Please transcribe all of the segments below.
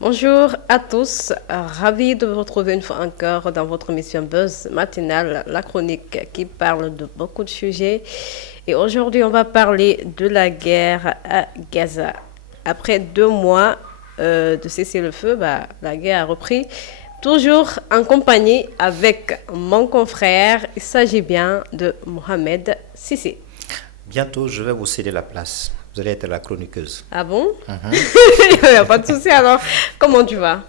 Bonjour à tous, ravi de vous retrouver une fois encore dans votre émission Buzz matinale, la chronique qui parle de beaucoup de sujets. Et aujourd'hui, on va parler de la guerre à Gaza. Après 2 mois de cessez-le-feu, la guerre a repris, toujours en compagnie avec mon confrère. Il s'agit bien de Mohamed Sissi. Bientôt, je vais vous céder la place. Vous allez être la chroniqueuse. Ah bon? Il n'y a pas de souci alors. Comment tu vas?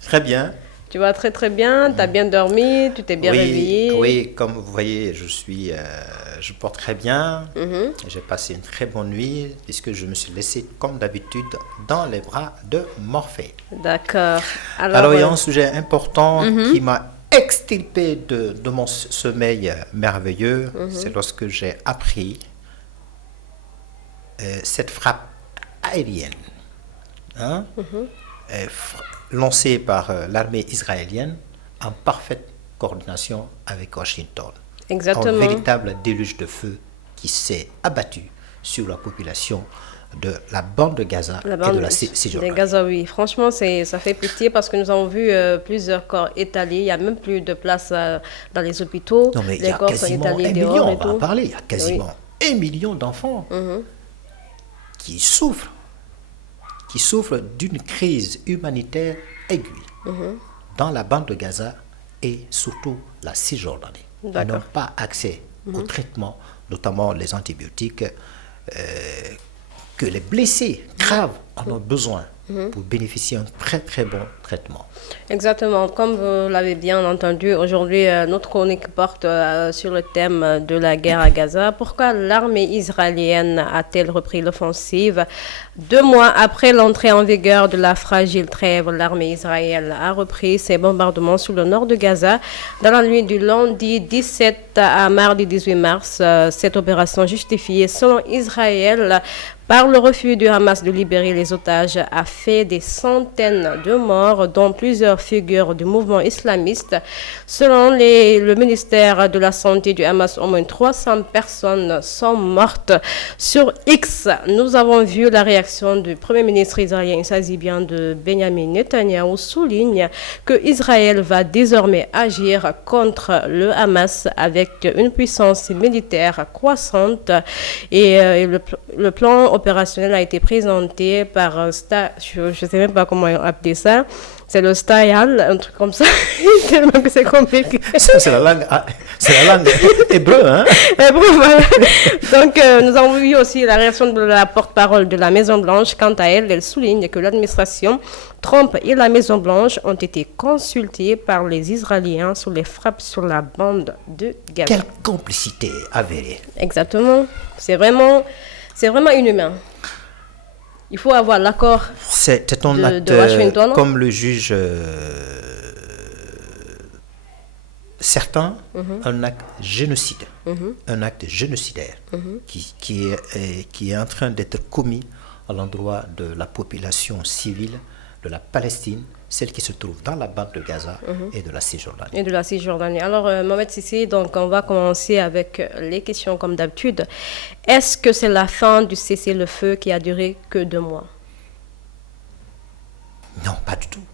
Très bien. Tu vas très très bien, tu as bien dormi, tu t'es bien réveillé. Oui, comme vous voyez, je porte très bien. J'ai passé une très bonne nuit puisque je me suis laissé, comme d'habitude, dans les bras de Morphée. D'accord. Alors il y a un sujet important qui m'a extirpé de mon sommeil merveilleux. C'est lorsque j'ai appris cette frappe aérienne lancée par l'armée israélienne en parfaite coordination avec Washington. Exactement. Un véritable déluge de feu qui s'est abattu sur la population de la bande de Gaza et de la Cisjordanie. Gaza, oui. Franchement, ça fait pitié parce que nous avons vu plusieurs corps étalés. Il n'y a même plus de place dans les hôpitaux. Non, mais il y les a corps quasiment sont étalés 1 dehors million, et on va en tout. parler. Il y a quasiment 1 million d'enfants qui souffrent d'une crise humanitaire aiguë dans la bande de Gaza et surtout la Cisjordanie. Ils n'ont pas accès aux traitements, notamment les antibiotiques, que les blessés graves en ont besoin pour bénéficier d'un très très bon traitement. Exactement. Comme vous l'avez bien entendu, aujourd'hui, notre chronique porte sur le thème de la guerre à Gaza. Pourquoi l'armée israélienne a-t-elle repris l'offensive? 2 mois après l'entrée en vigueur de la fragile trêve, l'armée israélienne a repris ses bombardements sur le nord de Gaza. Dans la nuit du lundi 17 à mardi 18 mars, cette opération justifiée selon Israël par le refus du Hamas de libérer les otages a fait des centaines de morts, dont plusieurs figures du mouvement islamiste. Selon le ministère de la Santé du Hamas, au moins 300 personnes sont mortes. Sur X, nous avons vu la réaction du Premier ministre israélien, il s'agit bien de Benjamin Netanyahou, souligne que Israël va désormais agir contre le Hamas avec une puissance militaire croissante et le plan opérationnel a été présenté par je ne sais même pas comment appeler ça. C'est le style, un truc comme ça, tellement que c'est compliqué. C'est la langue hébreu, hein? Hébreu, voilà. Donc, nous avons vu aussi la réaction de la porte-parole de la Maison-Blanche. Quant à elle, elle souligne que l'administration Trump et la Maison-Blanche ont été consultés par les Israéliens sur les frappes sur la bande de Gaza. Quelle complicité avérée. Exactement. C'est vraiment inhumain. Il faut avoir l'accord C'est un acte, de Washington. comme le juge certains, un acte génocide, un acte génocidaire qui est en train d'être commis à l'endroit de la population civile de la Palestine, celle qui se trouve dans la bande de Gaza et de la Cisjordanie. Alors, Mohamed Sissi, donc on va commencer avec les questions comme d'habitude. Est-ce que c'est la fin du cessez-le-feu qui a duré que 2 mois? Non, pas du tout.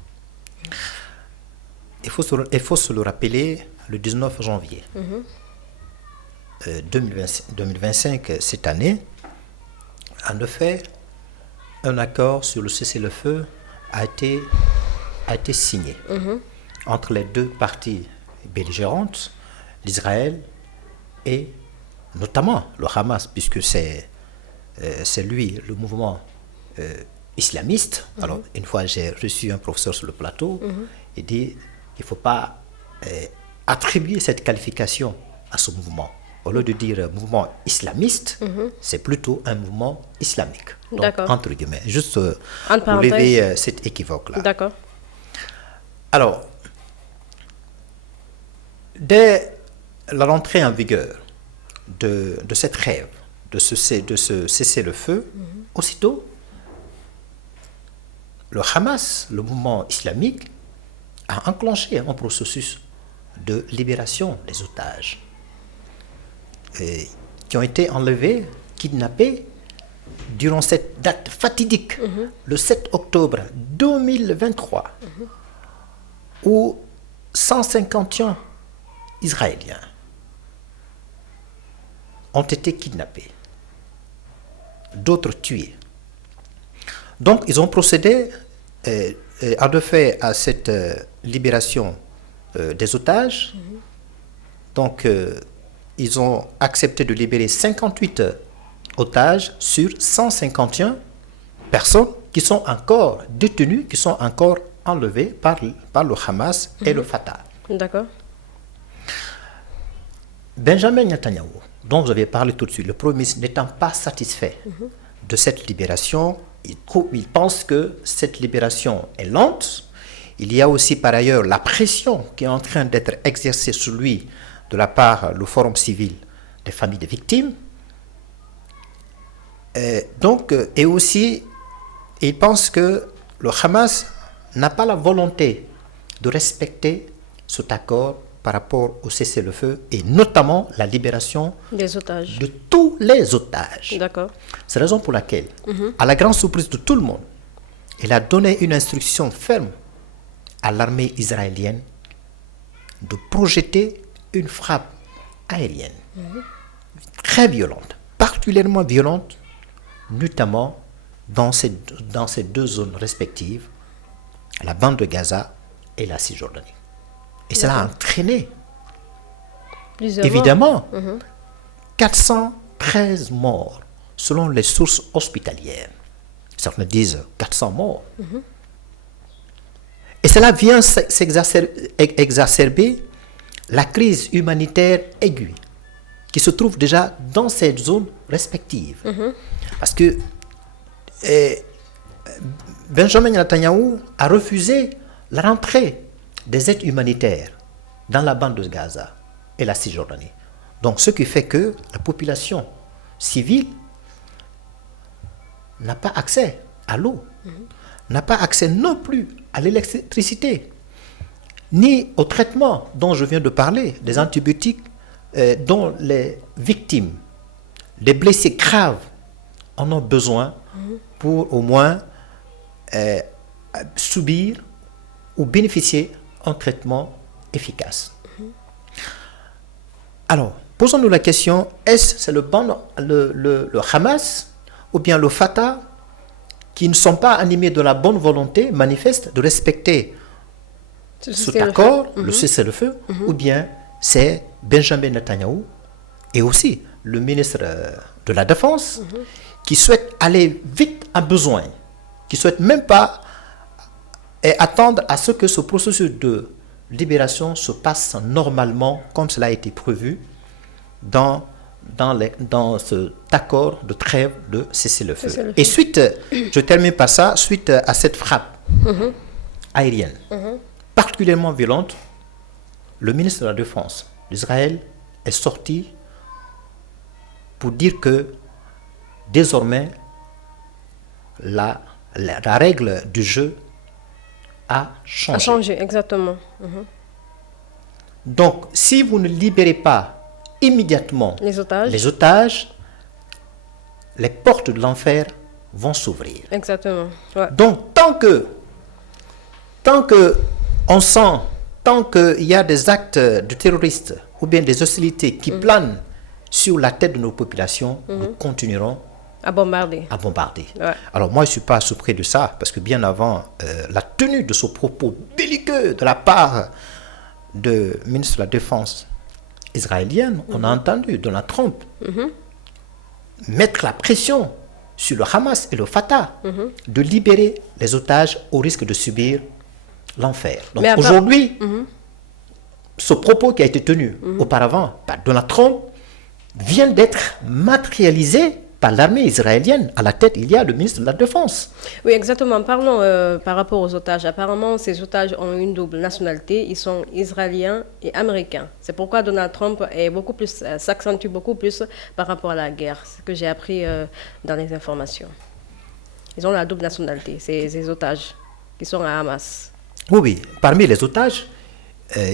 Il faut se le rappeler, le 19 janvier 2025, cette année, en effet, un accord sur le cessez-le-feu a été signé entre les deux parties belligérantes, l'Israël et notamment le Hamas, puisque c'est lui, le mouvement islamiste. Alors, une fois, j'ai reçu un professeur sur le plateau, il dit qu'il ne faut pas attribuer cette qualification à ce mouvement. Au lieu de dire mouvement islamiste, c'est plutôt un mouvement islamique. Donc, entre guillemets, juste pour lever cet équivoque-là. D'accord. Alors, dès la rentrée en vigueur de cette trêve, de ce cessez-le-feu, aussitôt, le Hamas, le mouvement islamique, a enclenché un processus de libération des otages. Et qui ont été enlevés, kidnappés, durant cette date fatidique, le 7 octobre 2023, où 151 Israéliens ont été kidnappés, d'autres tués. Donc, ils ont procédé, en effet, à cette libération des otages. Donc, ils ont accepté de libérer 58 otages sur 151 personnes qui sont encore détenues, qui sont encore enlevées par le Hamas et le Fatah. D'accord. Benjamin Netanyahu, dont vous avez parlé tout de suite, le Premier ministre, n'étant pas satisfait de cette libération, il pense que cette libération est lente. Il y a aussi par ailleurs la pression qui est en train d'être exercée sur lui de la part du Forum civil des familles des victimes. Et aussi, il pense que le Hamas n'a pas la volonté de respecter cet accord par rapport au cessez-le-feu et notamment la libération des otages. de tous les otages. D'accord. C'est la raison pour laquelle, à la grande surprise de tout le monde, il a donné une instruction ferme à l'armée israélienne de projeter une frappe aérienne très violente, particulièrement violente, notamment dans ces deux zones respectives, la bande de Gaza et la Cisjordanie. Et cela a entraîné, évidemment, 413 morts, selon les sources hospitalières. Certains disent 400 morts. Et cela vient exacerber la crise humanitaire aiguë qui se trouve déjà dans ces zones respectives. Parce que Benjamin Netanyahu a refusé la rentrée des aides humanitaires dans la bande de Gaza et la Cisjordanie. Donc, ce qui fait que la population civile n'a pas accès à l'eau, n'a pas accès non plus à l'électricité, ni au traitement dont je viens de parler, des antibiotiques dont les victimes, les blessés graves en ont besoin pour au moins subir ou bénéficier d'un traitement efficace. Alors, posons-nous la question, est-ce c'est le Hamas ou bien le Fatah qui ne sont pas animés de la bonne volonté manifeste de respecter cet accord, le cessez-le-feu, ou bien c'est Benjamin Netanyahu et aussi le ministre de la Défense qui souhaite aller vite à besoin, qui ne souhaite même pas attendre à ce que ce processus de libération se passe normalement comme cela a été prévu dans cet accord de trêve de cessez-le-feu. Et suite, je termine par ça, suite à cette frappe aérienne particulièrement violente, le ministre de la Défense d'Israël est sorti pour dire que désormais la règle du jeu a changé. A changé, exactement. Donc, si vous ne libérez pas immédiatement les otages, les portes de l'enfer vont s'ouvrir. Exactement. Ouais. Donc, tant que on sent, tant qu'il y a des actes de terroristes ou bien des hostilités qui planent sur la tête de nos populations, nous continuerons à bombarder. Ouais. Alors moi, je ne suis pas surpris de ça, parce que bien avant la tenue de ce propos belliqueux de la part du ministre de la Défense israélienne, on a entendu Donald Trump mettre la pression sur le Hamas et le Fatah de libérer les otages au risque de subir l'enfer. Donc aujourd'hui, ce propos qui a été tenu auparavant par Donald Trump vient d'être matérialisé par l'armée israélienne. À la tête, il y a le ministre de la Défense. Oui, exactement. Parlons par rapport aux otages. Apparemment, ces otages ont une double nationalité. Ils sont israéliens et américains. C'est pourquoi Donald Trump s'accentue beaucoup plus par rapport à la guerre. C'est ce que j'ai appris dans les informations. Ils ont la double nationalité, ces otages qui sont à Hamas. Oui, parmi les otages,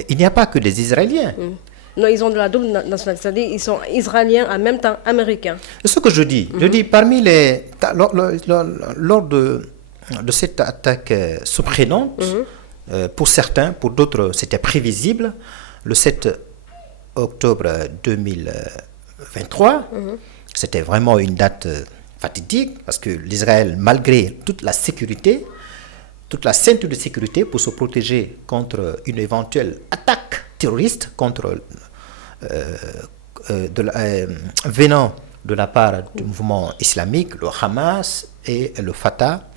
il n'y a pas que des Israéliens. Non, ils ont de la double nationalité, c'est-à-dire ils sont israéliens en même temps américains. C'est ce que je dis. Je dis, parmi les... Lors de cette attaque surprenante, pour certains, pour d'autres, c'était prévisible. Le 7 octobre 2023, c'était vraiment une date fatidique parce que l'Israël, malgré toute la sécurité, toute la ceinture de sécurité pour se protéger contre une éventuelle attaque terroriste venant de la part du mouvement islamique, le Hamas et le Fatah,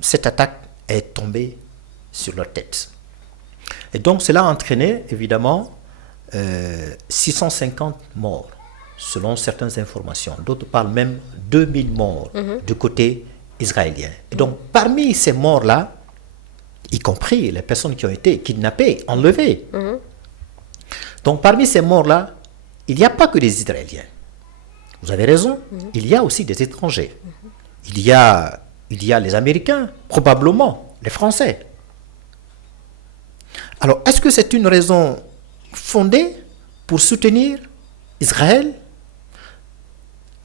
cette attaque est tombée sur leur tête. Et donc cela a entraîné évidemment 650 morts, selon certaines informations. D'autres parlent même 2000 morts du côté israélien. Et donc parmi ces morts-là, y compris les personnes qui ont été kidnappées, enlevées. Donc parmi ces morts-là, il n'y a pas que des Israéliens. Vous avez raison, il y a aussi des étrangers. Il y a les Américains, probablement les Français. Alors, est-ce que c'est une raison fondée pour soutenir Israël?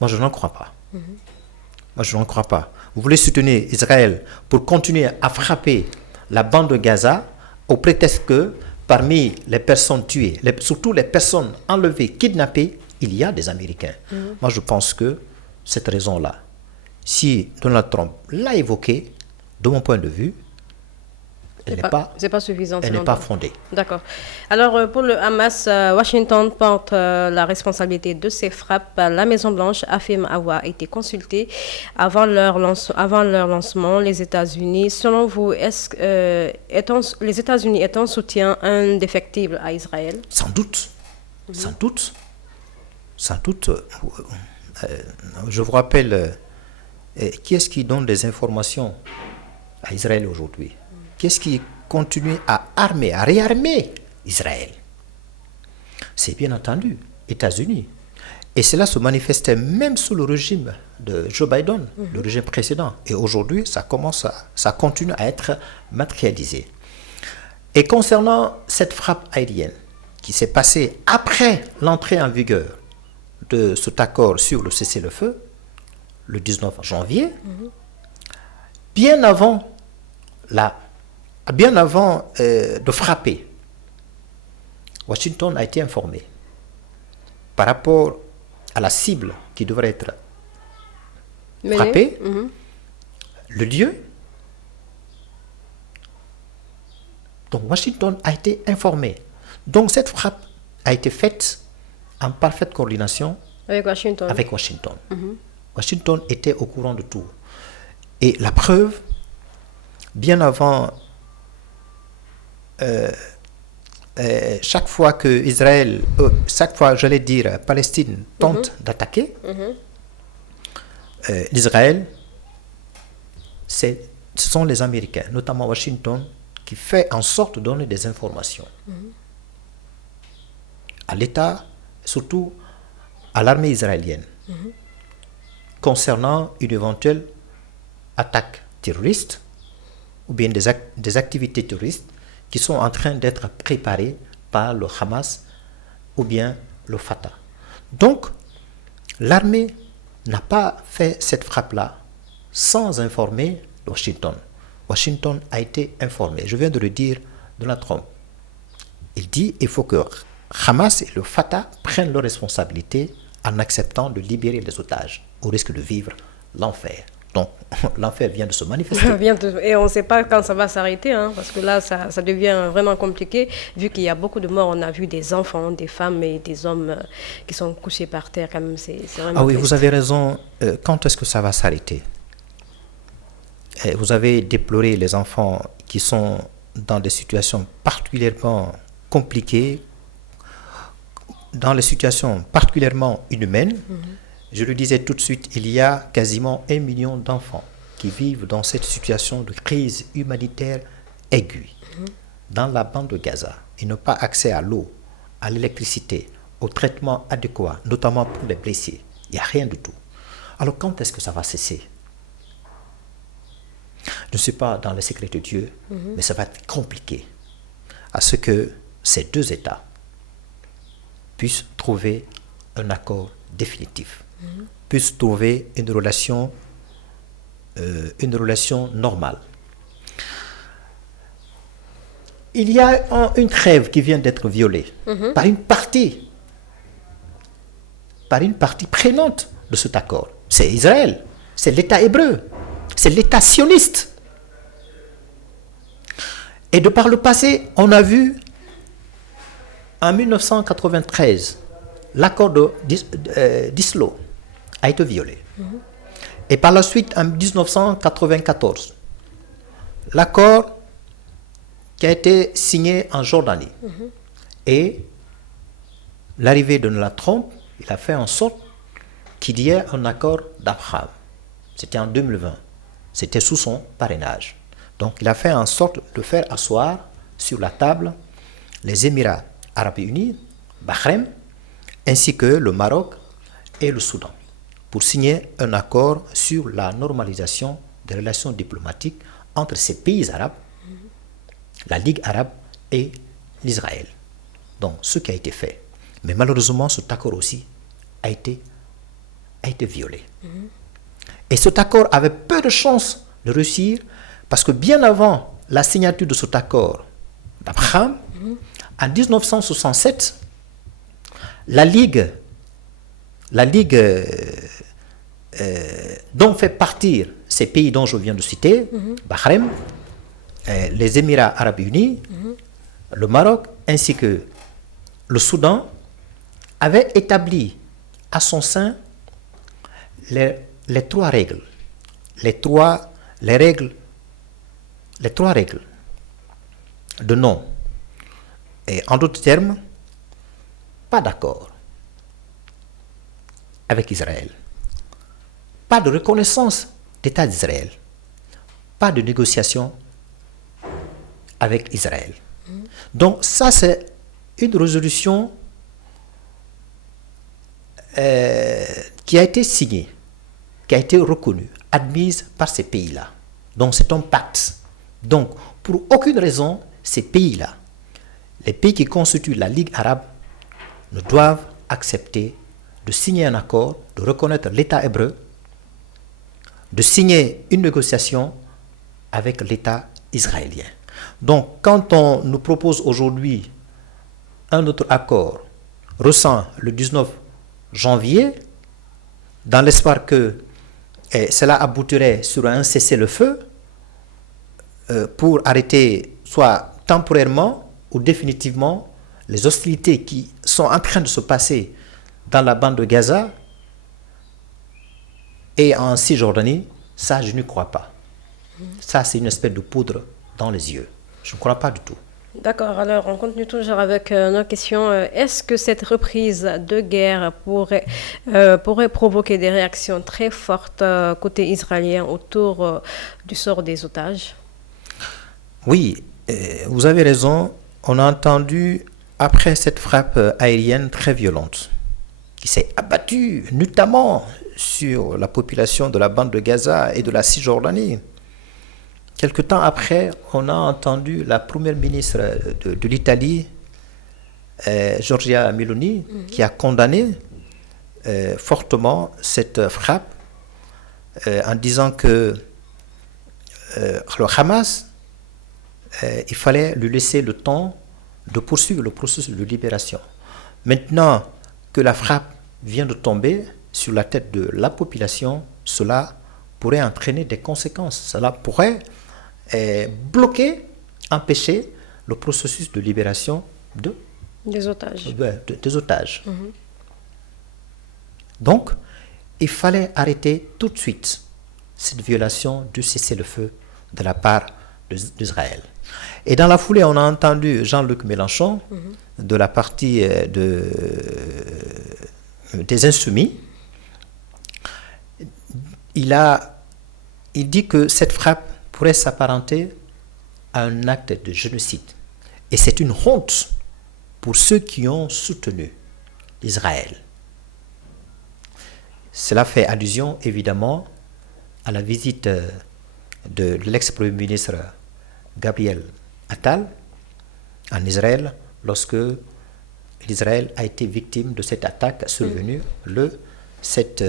Moi, je n'en crois pas. Moi, je n'en crois pas. Vous voulez soutenir Israël pour continuer à frapper la bande de Gaza au prétexte que parmi les personnes tuées, surtout les personnes enlevées, kidnappées, il y a des Américains. Moi, je pense que cette raison-là, si Donald Trump l'a évoquée, de mon point de vue, elle n'est pas suffisante. Elle n'est pas fondée. D'accord. Alors, pour le Hamas, Washington porte la responsabilité de ces frappes. La Maison-Blanche affirme avoir été consultée avant leur lancement. Les États-Unis, selon vous, les États-Unis est un soutien indéfectible à Israël? Sans doute. Sans doute. Sans doute. Je vous rappelle, qui est-ce qui donne des informations à Israël aujourd'hui? Qu'est-ce qui continue à réarmer Israël? C'est bien entendu États-Unis. Et cela se manifestait même sous le régime de Joe Biden, le régime précédent. Et aujourd'hui, ça continue à être matérialisé. Et concernant cette frappe aérienne qui s'est passée après l'entrée en vigueur de cet accord sur le cessez-le-feu, le 19 janvier, bien avant de frapper, Washington a été informé par rapport à la cible qui devrait être frappée, le lieu. Donc Washington a été informé. Donc cette frappe a été faite en parfaite coordination avec Washington. Washington était au courant de tout. Et la preuve, bien avant, chaque fois que Palestine tente d'attaquer, l'Israël, ce sont les Américains, notamment Washington, qui fait en sorte de donner des informations à l'État, surtout à l'armée israélienne, concernant une éventuelle attaque terroriste ou bien des activités terroristes qui sont en train d'être préparées par le Hamas ou bien le Fatah. Donc, l'armée n'a pas fait cette frappe-là sans informer Washington. Washington a été informé. Je viens de le dire Donald Trump. Il dit qu'il faut que Hamas et le Fatah prennent leurs responsabilités en acceptant de libérer les otages, au risque de vivre l'enfer. Donc, l'enfer vient de se manifester. Et on ne sait pas quand ça va s'arrêter, parce que là, ça devient vraiment compliqué, vu qu'il y a beaucoup de morts. On a vu des enfants, des femmes et des hommes qui sont couchés par terre. Quand même, c'est vraiment oui, triste. Vous avez raison. Quand est-ce que ça va s'arrêter? Vous avez déploré les enfants qui sont dans des situations particulièrement compliquées, dans les situations particulièrement inhumaines. Je le disais tout de suite, il y a quasiment 1 million d'enfants qui vivent dans cette situation de crise humanitaire aiguë. Dans la bande de Gaza, ils n'ont pas accès à l'eau, à l'électricité, au traitement adéquat, notamment pour les blessés. Il n'y a rien du tout. Alors quand est-ce que ça va cesser? Je ne suis pas dans les secrets de Dieu, mais ça va être compliqué à ce que ces deux États puissent trouver un accord définitif, puissent trouver une relation normale. Il y a une trêve qui vient d'être violée par une partie prenante de cet accord. C'est Israël, c'est l'État hébreu, c'est l'État sioniste. Et de par le passé, on a vu en 1993, l'accord d'Oslo a été violé. Et par la suite, en 1994, l'accord qui a été signé en Jordanie. Et l'arrivée de Donald Trump, il a fait en sorte qu'il y ait un accord d'Abraham. C'était en 2020. C'était sous son parrainage. Donc il a fait en sorte de faire asseoir sur la table les Émirats arabes unis, Bahreïn, ainsi que le Maroc et le Soudan, pour signer un accord sur la normalisation des relations diplomatiques entre ces pays arabes, la Ligue arabe et l'Israël. Donc, ce qui a été fait. Mais malheureusement, cet accord aussi a été violé. Et cet accord avait peu de chances de réussir parce que bien avant la signature de cet accord d'Abraham, en 1967, la Ligue dont fait partir ces pays dont je viens de citer, Bahreïn, les Émirats arabes unis, le Maroc ainsi que le Soudan, avaient établi à son sein les trois règles de non. Et en d'autres termes, pas d'accord avec Israël, pas de reconnaissance d'État d'Israël, pas de négociation avec Israël. Donc ça, c'est une résolution qui a été signée, qui a été reconnue, admise par ces pays-là. Donc c'est un pacte. Donc pour aucune raison, ces pays-là, les pays qui constituent la Ligue arabe, ne doivent accepter de signer un accord, de reconnaître l'État hébreu, de signer une négociation avec l'État israélien. Donc, quand on nous propose aujourd'hui un autre accord récent le 19 janvier, dans l'espoir que cela aboutirait sur un cessez-le-feu pour arrêter soit temporairement ou définitivement les hostilités qui sont en train de se passer dans la bande de Gaza et en Cisjordanie, ça je ne crois pas. Ça c'est une espèce de poudre dans les yeux. Je ne crois pas du tout. D'accord, alors on continue toujours avec nos questions. Est-ce que cette reprise de guerre pourrait provoquer des réactions très fortes côté israélien autour du sort des otages? Oui, vous avez raison. On a entendu, après cette frappe aérienne très violente, qui s'est abattue notamment sur la population de la bande de Gaza et de la Cisjordanie. Quelque temps après, on a entendu la première ministre de l'Italie, Giorgia Meloni, qui a condamné fortement cette frappe en disant que le Hamas, il fallait lui laisser le temps de poursuivre le processus de libération. Maintenant que la frappe vient de tomber sur la tête de la population, cela pourrait entraîner des conséquences. Cela pourrait bloquer, empêcher le processus de libération des otages. Des otages. Donc, il fallait arrêter tout de suite cette violation du cessez-le-feu de la part d'Israël. Et dans la foulée, on a entendu Jean-Luc Mélenchon de la partie des Insoumis. Il dit que cette frappe pourrait s'apparenter à un acte de génocide. Et c'est une honte pour ceux qui ont soutenu Israël. Cela fait allusion évidemment à la visite de l'ex-premier ministre Gabriel Attal en Israël lorsque l'Israël a été victime de cette attaque survenue le 7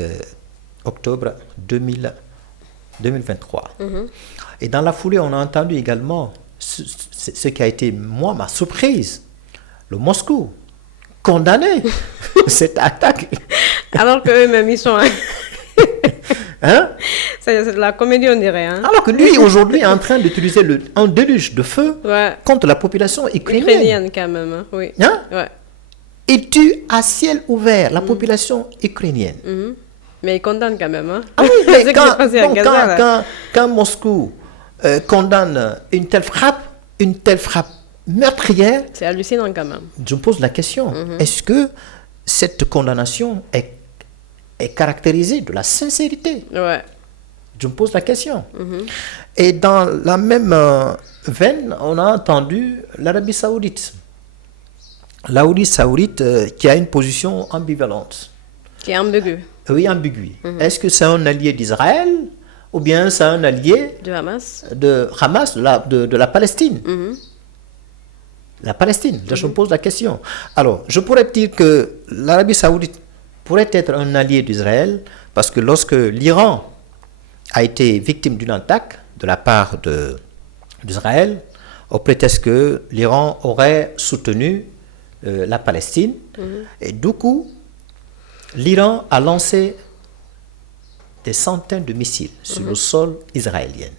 octobre 2023. Et dans la foulée, on a entendu également ce qui a été, moi, ma surprise, le Moscou condamner cette attaque. Alors qu'eux-mêmes, ils sont... Hein? C'est de la comédie, on dirait. Hein? Alors que lui, aujourd'hui, est en train d'utiliser un déluge de feu contre la population ukrainienne. Ukrainienne, quand même, hein? Oui. Hein? Ouais. Il tue à ciel ouvert la population ukrainienne. Mais il condamne quand même. Hein? Ah oui, C'est mais ce qui s'est passé à Gaza, quand Moscou condamne une telle frappe meurtrière, c'est hallucinant quand même. je me pose la question, est-ce que cette condamnation est caractérisée de la sincérité? Ouais. Je me pose la question. Et dans la même veine, on a entendu l'Arabie Saoudite. L'Arabie Saoudite qui a une position ambivalente. Qui est ambigu. Oui, ambiguë. Est-ce que c'est un allié d'Israël ou bien c'est un allié de Hamas, de la Palestine? La Palestine, je me pose la question. Alors, je pourrais dire que l'Arabie Saoudite pourrait être un allié d'Israël parce que lorsque l'Iran a été victime d'une attaque de la part d'Israël, au prétexte que l'Iran aurait soutenu la Palestine, et du coup, l'Iran a lancé des centaines de missiles sur le sol israélien.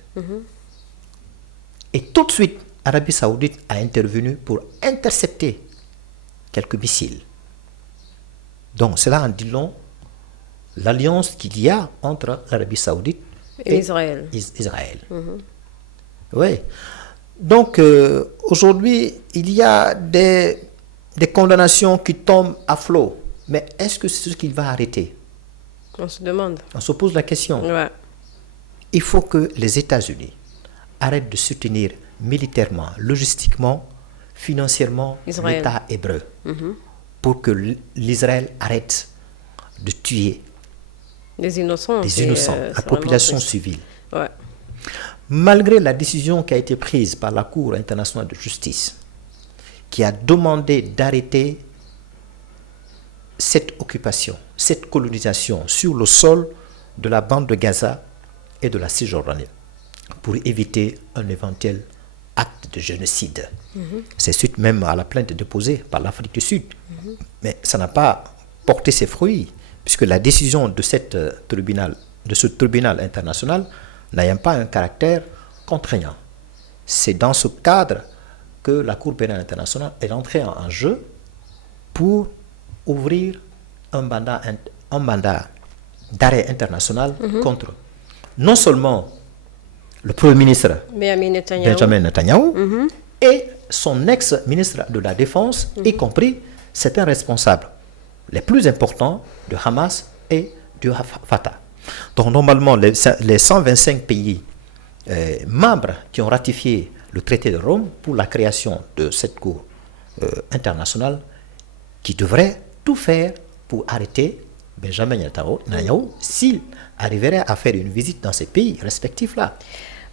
Et tout de suite, l'Arabie Saoudite a intervenu pour intercepter quelques missiles. Donc, cela en dit long l'alliance qu'il y a entre l'Arabie Saoudite et Israël. Oui. Donc, aujourd'hui, il y a des condamnations qui tombent à flot. Mais est-ce que c'est ce qui va arrêter? On se demande. On se pose la question. Ouais. Il faut que les États-Unis arrêtent de soutenir militairement, logistiquement, financièrement l'État hébreu pour que l'Israël arrête de tuer des innocents, la population civile. Ouais. Malgré la décision qui a été prise par la Cour internationale de justice, qui a demandé d'arrêter cette occupation, cette colonisation sur le sol de la bande de Gaza et de la Cisjordanie, pour éviter un éventuel acte de génocide. C'est suite même à la plainte déposée par l'Afrique du Sud. Mais ça n'a pas porté ses fruits, puisque la décision de ce tribunal international n'ayant pas un caractère contraignant. C'est dans ce cadre que la Cour pénale internationale est entrée en jeu pour ouvrir un mandat d'arrêt international contre non seulement le Premier ministre Benjamin Netanyahu et son ex-ministre de la Défense, y compris certains responsables les plus importants de Hamas et du Fatah. Donc normalement, les 125 pays membres qui ont ratifié le traité de Rome pour la création de cette Cour internationale, qui devraient tout faire pour arrêter Benjamin Netanyahu s'il arriverait à faire une visite dans ces pays respectifs-là.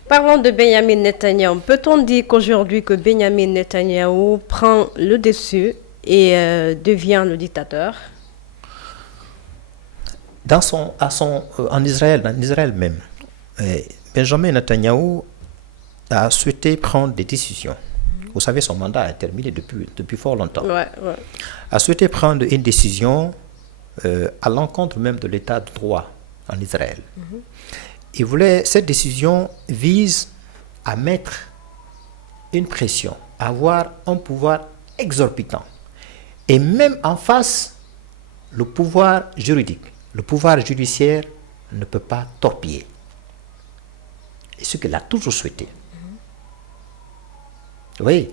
Parlons de Benjamin Netanyahu. Peut-on dire qu'aujourd'hui que Benjamin Netanyahu prend le dessus et devient le dictateur? En Israël même, Benjamin Netanyahu a souhaité prendre des décisions. Vous savez, son mandat a terminé depuis fort longtemps. Ouais. A souhaité prendre une décision à l'encontre même de l'état de droit en Israël. Cette décision vise à mettre une pression, à avoir un pouvoir exorbitant. Et même en face, le pouvoir juridique, le pouvoir judiciaire ne peut pas torpiller. Et ce qu'il a toujours souhaité. Oui.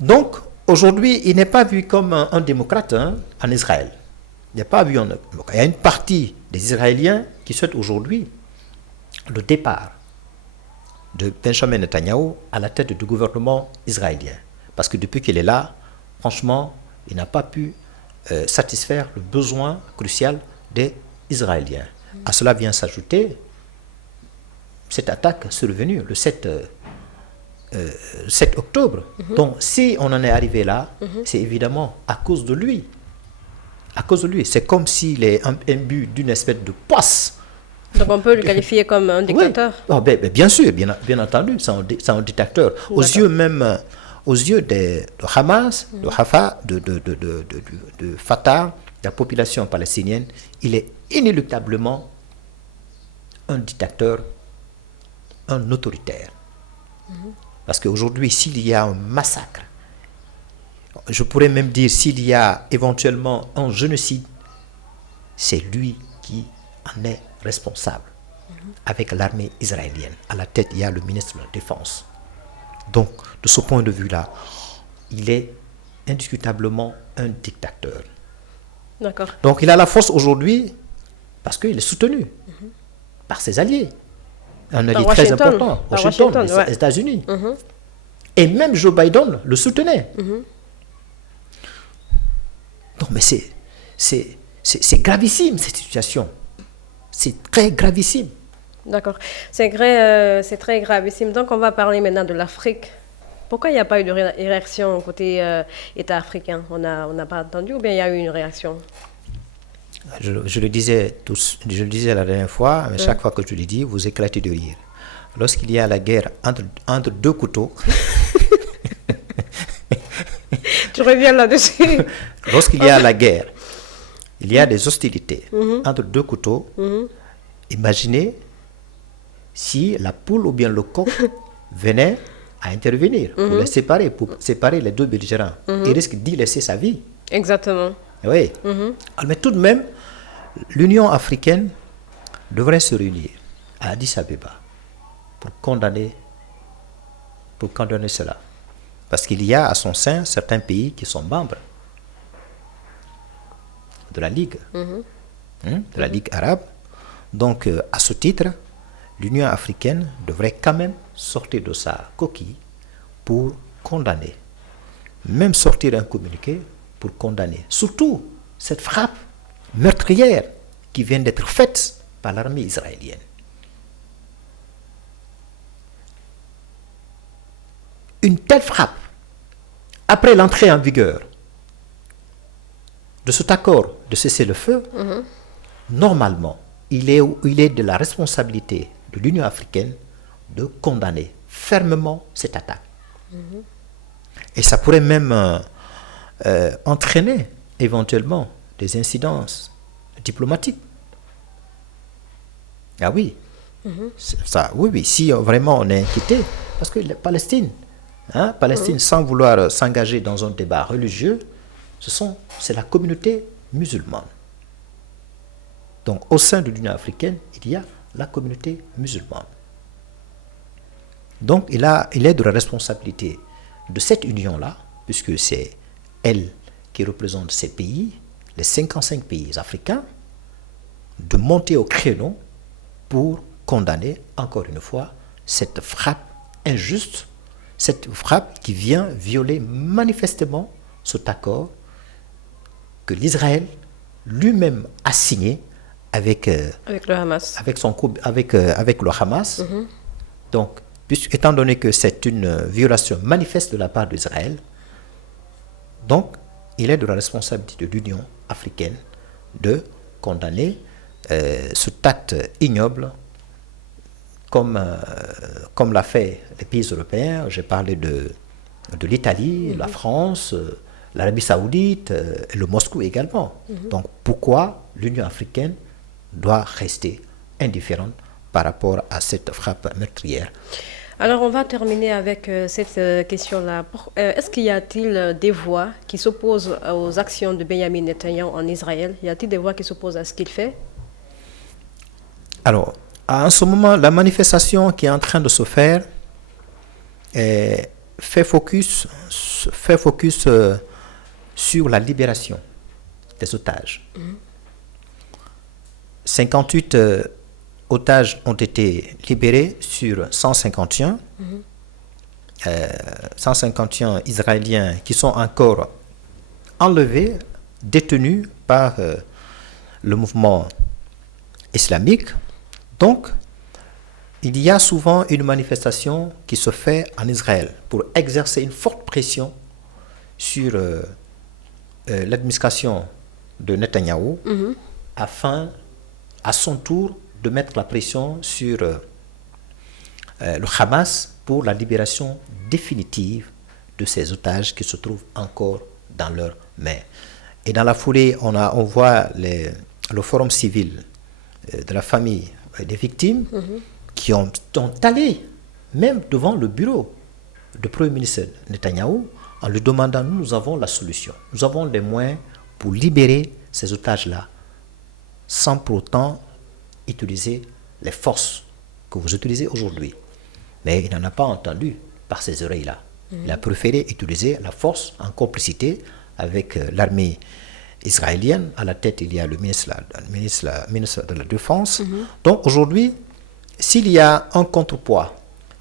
Donc, aujourd'hui, il n'est pas vu comme un démocrate en Israël. Il y a une partie des Israéliens qui souhaitent aujourd'hui le départ de Benjamin Netanyahu à la tête du gouvernement israélien. Parce que depuis qu'il est là, franchement, il n'a pas pu satisfaire le besoin crucial des Israéliens. À cela vient s'ajouter cette attaque survenue le 7 7 octobre. Donc, si on en est arrivé là, c'est évidemment à cause de lui. À cause de lui. C'est comme s'il est imbu d'une espèce de poisse. Donc, on peut le qualifier comme un dictateur. Oui. Oh, bien sûr, bien entendu, c'est un dictateur. Aux yeux même, aux yeux de Hamas, de Fatah, de la population palestinienne, il est inéluctablement un dictateur, un autoritaire. Parce qu'aujourd'hui, s'il y a un massacre, je pourrais même dire s'il y a éventuellement un génocide, c'est lui qui en est responsable. Avec l'armée israélienne. À la tête, il y a le ministre de la Défense. Donc, de ce point de vue-là, il est indiscutablement un dictateur. D'accord. Donc, il a la force aujourd'hui parce qu'il est soutenu par ses alliés. Un allié très important, Washington, les États-Unis. Et même Joe Biden le soutenait. Donc, mais c'est gravissime, cette situation. C'est très gravissime. D'accord. C'est très gravissime. Donc, on va parler maintenant de l'Afrique. Pourquoi il n'y a pas eu de réaction côté État africain? On n'a pas entendu ou bien il y a eu une réaction? Je le disais la dernière fois, mais chaque fois que je le dis, vous éclatez de rire. Lorsqu'il y a la guerre entre deux couteaux... Tu reviens là-dessus. Lorsqu'il y a la guerre, il y a des hostilités entre deux couteaux. Imaginez si la poule ou bien le coq venait à intervenir pour séparer les deux belligérants. Il risque d'y laisser sa vie. Exactement. Oui. Mais tout de même, l'Union africaine devrait se réunir à Addis Abeba pour condamner cela. Parce qu'il y a à son sein certains pays qui sont membres de la Ligue, de la Ligue arabe. Donc, à ce titre, l'Union africaine devrait quand même sortir de sa coquille pour condamner. Même sortir un communiqué pour condamner. Surtout cette frappe meurtrière qui vient d'être faite par l'armée israélienne. Une telle frappe, après l'entrée en vigueur de cet accord de cessez-le-feu, normalement, il est de la responsabilité de l'Union africaine de condamner fermement cette attaque. Et ça pourrait même entraîner éventuellement des incidences diplomatiques. Ah oui, ça, oui, si vraiment on est inquiété, parce que la Palestine, sans vouloir s'engager dans un débat religieux, c'est la communauté musulmane. Donc, au sein de l'Union africaine, il y a la communauté musulmane. Donc, il est de la responsabilité de cette union-là, puisque c'est elle qui représente ces pays, les 55 pays africains, de monter au créneau pour condamner, encore une fois, cette frappe injuste, cette frappe qui vient violer manifestement cet accord que l'Israël lui-même a signé avec le Hamas. Avec le Hamas. Donc, étant donné que c'est une violation manifeste de la part d'Israël, donc il est de la responsabilité de l'Union africaine de condamner cet acte ignoble comme l'a fait les pays européens. J'ai parlé de l'Italie, la France, l'Arabie Saoudite et le Moscou également. Donc pourquoi l'Union africaine doit rester indifférente par rapport à cette frappe meurtrière? Alors on va terminer avec cette question-là. Est-ce qu'il y a-t-il des voix qui s'opposent aux actions de Benjamin Netanyahou en Israël? Y a-t-il des voix qui s'opposent à ce qu'il fait? Alors, en ce moment, la manifestation qui est en train de se faire fait focus sur la libération des otages. 58 otages ont été libérés sur 151. 151 Israéliens qui sont encore enlevés, détenus par le mouvement islamique. Donc, il y a souvent une manifestation qui se fait en Israël pour exercer une forte pression sur l'administration de Netanyahou afin, à son tour, de mettre la pression sur le Hamas pour la libération définitive de ces otages qui se trouvent encore dans leurs mains. Et dans la foulée, on voit le forum civil de la famille des victimes qui ont allé même devant le bureau du Premier ministre Netanyahou en lui demandant: nous avons la solution, nous avons les moyens pour libérer ces otages-là, sans pour autant utiliser les forces que vous utilisez aujourd'hui. Mais il n'en a pas entendu par ces oreilles-là. Il a préféré utiliser la force en complicité avec l'armée israélienne. À la tête, il y a le ministre de la Défense. Donc aujourd'hui, s'il y a un contrepoids,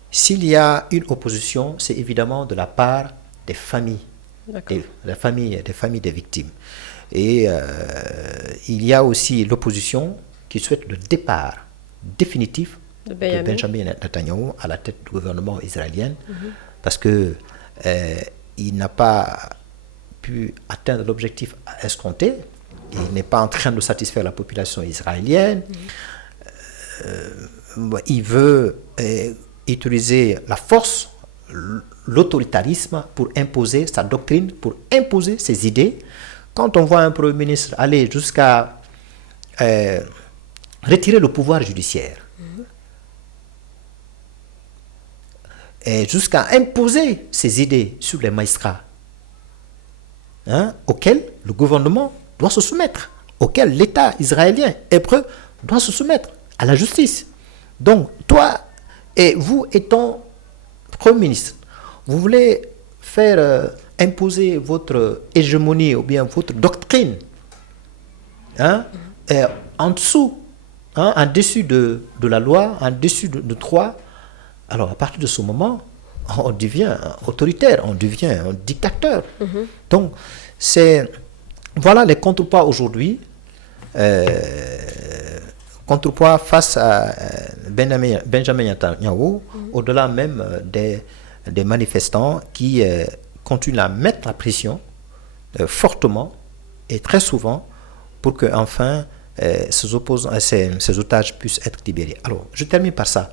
s'il y a une opposition, c'est évidemment de la part des familles, des familles des victimes. Et il y a aussi l'opposition qui souhaite le départ définitif de Benjamin Netanyahou à la tête du gouvernement israélien, parce que il n'a pas pu atteindre l'objectif escompté. Il n'est pas en train de satisfaire la population israélienne. Il veut utiliser la force, l'autoritarisme pour imposer sa doctrine, pour imposer ses idées. Quand on voit un Premier ministre aller jusqu'à retirer le pouvoir judiciaire, et jusqu'à imposer ses idées sur les magistrats, auxquels le gouvernement doit se soumettre, auxquels l'État israélien hébreu doit se soumettre à la justice. Donc, toi et vous étant Premier ministre, vous voulez faire imposer votre hégémonie ou bien votre doctrine en dessous, en dessus de la loi, en dessus de droit. Alors, à partir de ce moment, on devient autoritaire, on devient un dictateur. Donc, voilà les contrepoids aujourd'hui, contrepoids face à Benjamin Netanyahou, au-delà même des manifestants qui continuent à mettre la pression fortement et très souvent pour que enfin ces otages puissent être libérés. Alors, je termine par ça.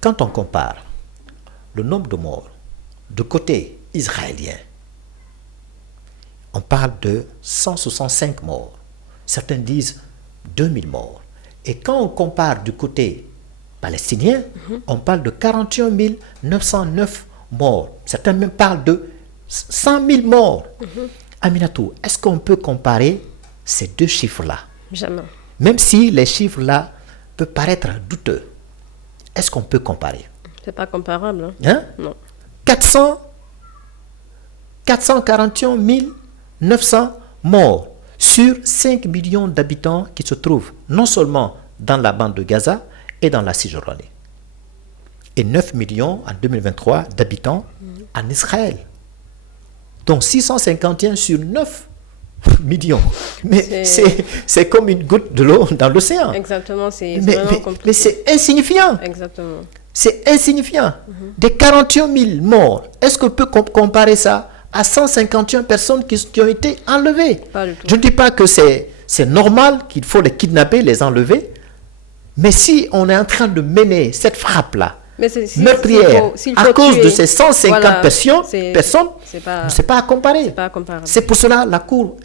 Quand on compare le nombre de morts de côté israélien, on parle de 165 morts. Certains disent 2000 morts. Et quand on compare du côté palestinien, on parle de 41 909 morts. Certains même parlent de 100 000 morts. Aminatou, est-ce qu'on peut comparer ces deux chiffres-là? Jamais. Même si les chiffres-là peuvent paraître douteux, est-ce qu'on peut comparer? C'est pas comparable. Non. 441 900 morts sur 5 millions d'habitants qui se trouvent non seulement dans la bande de Gaza et dans la Cisjordanie. Et 9 millions en 2023 d'habitants en Israël. Donc 651 sur 9 millions. Mais c'est comme une goutte de l'eau dans l'océan. Exactement, c'est vraiment compliqué. Mais c'est insignifiant. Exactement. C'est insignifiant. Des 41 000 morts, est-ce qu'on peut comparer ça à 151 personnes qui ont été enlevées? Pas du tout. Je ne dis pas que c'est normal qu'il faut les kidnapper, les enlever, mais si on est en train de mener cette frappe-là, meurtrière, à cause de ces 150 personnes, c'est pas à comparer. C'est pour cela que la Cour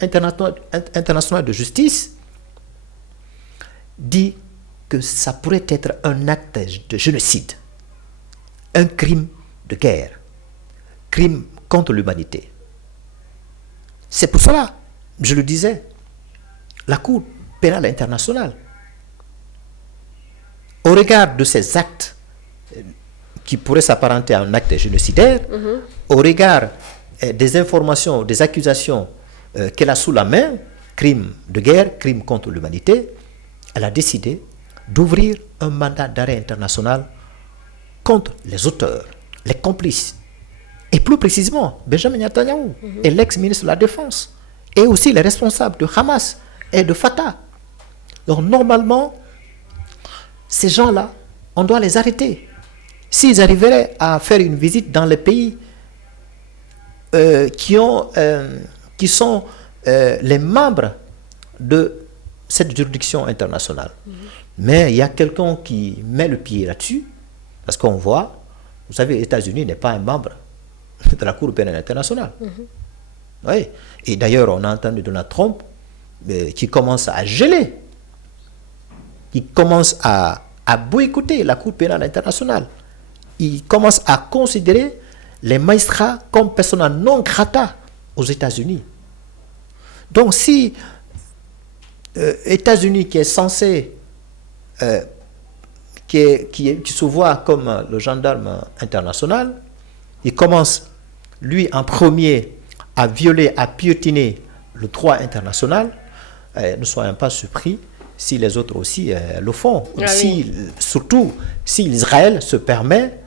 internationale de justice dit que ça pourrait être un acte de génocide, un crime de guerre, crime contre l'humanité. C'est pour cela, je le disais, la Cour pénale internationale, au regard de ces actes qui pourraient s'apparenter à un acte génocidaire, au regard des informations, des accusations qu'elle a sous la main, crime de guerre, crime contre l'humanité, elle a décidé d'ouvrir un mandat d'arrêt international contre les auteurs, les complices, et plus précisément Benjamin Netanyahou et l'ex-ministre de la Défense, et aussi les responsables de Hamas et de Fatah. Donc normalement, ces gens-là on doit les arrêter. S'ils arriveraient à faire une visite dans les pays qui sont les membres de cette juridiction internationale. Mais il y a quelqu'un qui met le pied là-dessus, parce qu'on voit, vous savez, les États-Unis n'est pas un membre de la Cour pénale internationale. Oui. Et d'ailleurs, on a entendu Donald Trump qui commence à geler, qui commence à boycotter la Cour pénale internationale. Il commence à considérer les magistrats comme persona non grata aux États-Unis. Donc si États-Unis qui est censé, qui se voit comme le gendarme international, il commence, lui en premier, à violer, à piétiner le droit international, ne soyons pas surpris si les autres aussi le font. Ah oui. Surtout si Israël se permet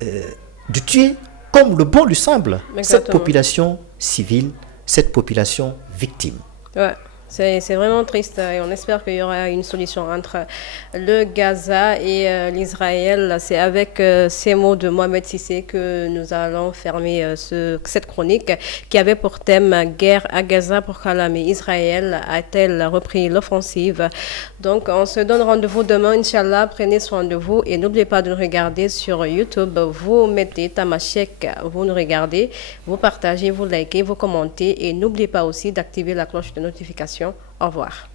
de tuer, comme le bon lui semble, cette population civile, cette population victime. Ouais. C'est vraiment triste et on espère qu'il y aura une solution entre le Gaza et l'Israël. C'est avec ces mots de Mohamed Sissé que nous allons fermer cette chronique qui avait pour thème « Guerre à Gaza, pourquoi l'armée Israël a-t-elle repris l'offensive ?» Donc on se donne rendez-vous demain, Inch'Allah. Prenez soin de vous et n'oubliez pas de nous regarder sur YouTube. Vous mettez Tamashek, vous nous regardez, vous partagez, vous likez, vous commentez et n'oubliez pas aussi d'activer la cloche de notification. Au revoir.